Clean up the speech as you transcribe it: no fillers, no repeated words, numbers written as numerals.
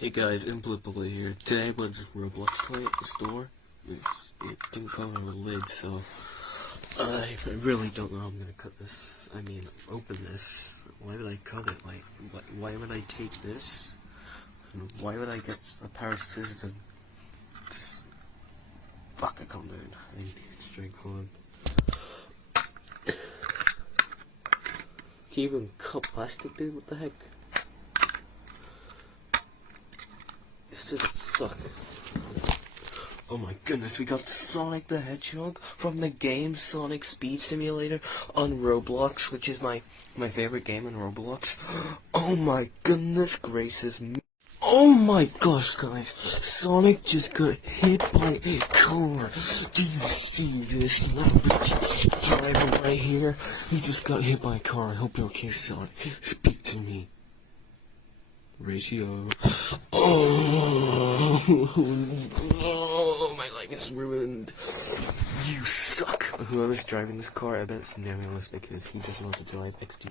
Hey guys, Implipable here. Today I went to Roblox play at the store. It didn't come with a lid, so I really don't know how I'm gonna cut this. Open this. Why would I cut it? Like, why would I take this? And why would I get a pair of scissors and just... Fuck, I can't do it. I need to get straight on. Can you even cut plastic, dude? What the heck? This just sucks. Oh my goodness, we got Sonic the Hedgehog from the game Sonic Speed Simulator on Roblox, which is my favorite game in Roblox. Oh my goodness gracious me. Oh my gosh, guys, Sonic just got hit by a car. Do you see this driver right here? He just got hit by a car. I hope you're okay, Sonic. Speak to me. Ratio. Oh, my life is ruined. You suck. Whoever's driving this car, I bet it's Nemesis because he doesn't know how to drive XD.